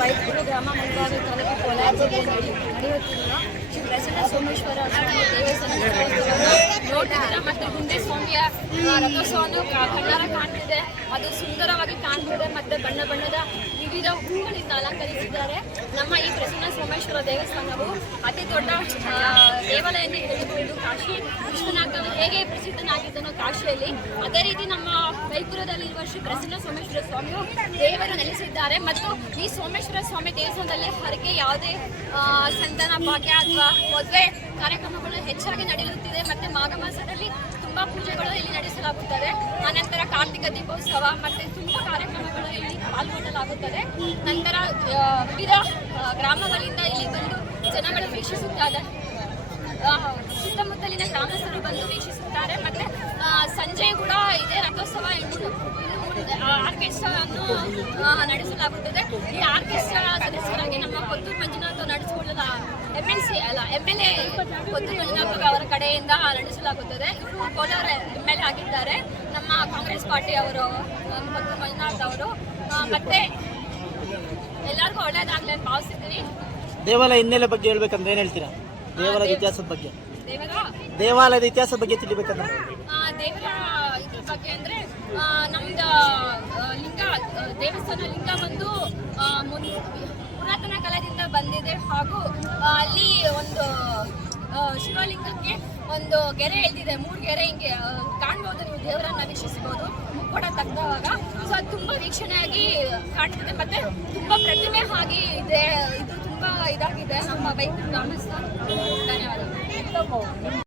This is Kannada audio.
ಬೈಕೂರು ಗ್ರಾಮ ಮುಳಬಾಗಿಲು ತಾಲೂಕು ಕೋಲಾರ ಜಿಲ್ಲೆಯಲ್ಲಿ ನಡೆಯುತ್ತಿರುವ ಶ್ರೀ ಪ್ರಸನ್ನ ಸೋಮೇಶ್ವರ ದೇವಸ್ಥಾನ ಮತ್ತು ಗುಂಡೆ ಸ್ವಾಮಿಯ ರಥೋತ್ಸವವನ್ನು ಕಣ್ಣಾರ ಕಾಣ್ತಿದೆ. ಅದು ಸುಂದರವಾಗಿ ಕಾಣ್ತಿದೆ. ಮತ್ತೆ ಬಣ್ಣ ಬಣ್ಣದ ವಿವಿಧ ಹೂಗಳಿಂದ ಅಲಂಕರಿಸಿದ್ದಾರೆ. ನಮ್ಮ ಈ ಪ್ರಸನ್ನ ಸೋಮೇಶ್ವರ ದೇವಸ್ಥಾನವು ಅತಿ ದೊಡ್ಡ ದೇವಾಲಯ ಎಂದು ಹೇಳಬಹುದು ಕಾಶಿ ಹೇಗೆ ಪ್ರಸಿದ್ಧನಾಗಿದ್ದನೋ ಕಾಶಿಯಲ್ಲಿ. ಅದೇ ರೀತಿ ನಮ್ಮ ಬೈಪುರದಲ್ಲಿರುವ ಶ್ರೀ ಪ್ರಸನ್ನ ಸೋಮೇಶ್ವರ ಸ್ವಾಮಿಯು ದೇವರು ನೆಲೆಸಿದ್ದಾರೆ. ಮತ್ತು ಈ ಸೋಮೇಶ್ವರ ಸ್ವಾಮಿ ದೇವಸ್ಥಾನದಲ್ಲಿ ಹೊರಗೆ ಯಾವುದೇ ಸಂತಾನ, ಭಾಗ್ಯ ಅಥವಾ ಮದುವೆ ಕಾರ್ಯಕ್ರಮಗಳು ಹೆಚ್ಚಾಗಿ ನಡೆಯುತ್ತಿದೆ. ಮತ್ತೆ ಮಾಘ ಮಾಸದಲ್ಲಿ ತುಂಬಾ ಪೂಜೆಗಳು ಇಲ್ಲಿ ನಡೆಸಲಾಗುತ್ತದೆ. ಅನಂತರ ಕಾರ್ತಿಕ ದೀಪೋತ್ಸವ ಮತ್ತೆ ತುಂಬಾ ಕಾರ್ಯಕ್ರಮಗಳು ಇಲ್ಲಿ ಪಾಲ್ಗೊಳ್ಳಲಾಗುತ್ತದೆ. ನಂತರ ವಿವಿಧ ಗ್ರಾಮಗಳಿಂದ ಇಲ್ಲಿ ಬಂದು ಜನಗಳು ವೀಕ್ಷಿಸುತ್ತಾರೆ. ಸುತ್ತಮುತ್ತಲಿನ ಗ್ರಾಮಸ್ಥರು ಬಂದು ವೀಕ್ಷಿಸುತ್ತಾರೆ. ಆರ್ಕೆಸ್ಟ್ರಾವನ್ನು ಅನ್ನು ನಡೆಸಲಾಗುತ್ತದೆ. ಈ ಆರ್ಕೆಸ್ಟ್ರಾ ಸದಸ್ಯರಾಗಿ ನಮ್ಮ ಕೊತ್ತೂರು ಮಂಜುನಾಥ್ ನಡೆಸಿಕೊಳ್ಳಲ ಎಂ ಎಲ್ ಸಿ ಅಲ್ಲ M L A Kothur Manjunath ಅವರ ಕಡೆಯಿಂದ ನಡೆಸಲಾಗುತ್ತದೆ. ಇವರು ಕೋಲಾರ ಎಂ ಎಲ್ ಎ ಆಗಿದ್ದಾರೆ. ನಮ್ಮ ಕಾಂಗ್ರೆಸ್ ಪಾರ್ಟಿ ಅವರು ಕೊತ್ತೂರು ಮಂಜುನಾಥ್ ಅವರು ಮತ್ತೆ ಎಲ್ಲರಿಗೂ ಒಳ್ಳೇದಾಗಲಿ ಅಂತ ಭಾವಿಸಿದ್ದೀನಿ ದೇವಾಲಯ ಹಿನ್ನೆಲೆ ಬಗ್ಗೆ ಹೇಳ್ಬೇಕಂದ್ರೆ ಏನ್ ಹೇಳ್ತೀರಾ? ದೇವಾಲಯದ ಇತಿಹಾಸದ ಬಗ್ಗೆ. ದೇವಾಲಯದ ಇತಿಹಾಸದ ಬಗ್ಗೆ ತಿಳಿಬೇಕಂದ್ರೆ. ದೇವರ ಬಗ್ಗೆ ಅಂದ್ರೆ ನಮ್ದ ಲಿಂಗ ದೇವಸ್ಥಾನ ಲಿಂಗ ಬಂದು ಪುರಾತನ ಕಾಲದಿಂದ ಬಂದಿದೆ. ಹಾಗೂ ಅಲ್ಲಿ ಒಂದು ಶಿವಲಿಂಗಕ್ಕೆ ಒಂದು ಗೆರೆ ಎಳ್ದಿದೆ ಮೂರು ಗೆರೆ ಹಿಂಗೆ ಕಾಣ್ಬೋದು ನೀವು ದೇವರನ್ನ ವೀಕ್ಷಿಸಬಹುದು. ಮುಕ್ಕೋಡ ತೆಗ್ದವಾಗ. ಸೊ ಅದು ತುಂಬಾ ವೀಕ್ಷಣೆಯಾಗಿ ಕಾಣ್ತದೆ. ಮತ್ತೆ ತುಂಬಾ ಪ್ರತಿಮೆ ಆಗಿ ಇದೆ. ಇದು ತುಂಬಾ ಇದಾಗಿದೆ. ನಮ್ಮ ಬೈಕ್ ಗ್ರಾಮಸ್ಥಾನ ಧನ್ಯವಾದ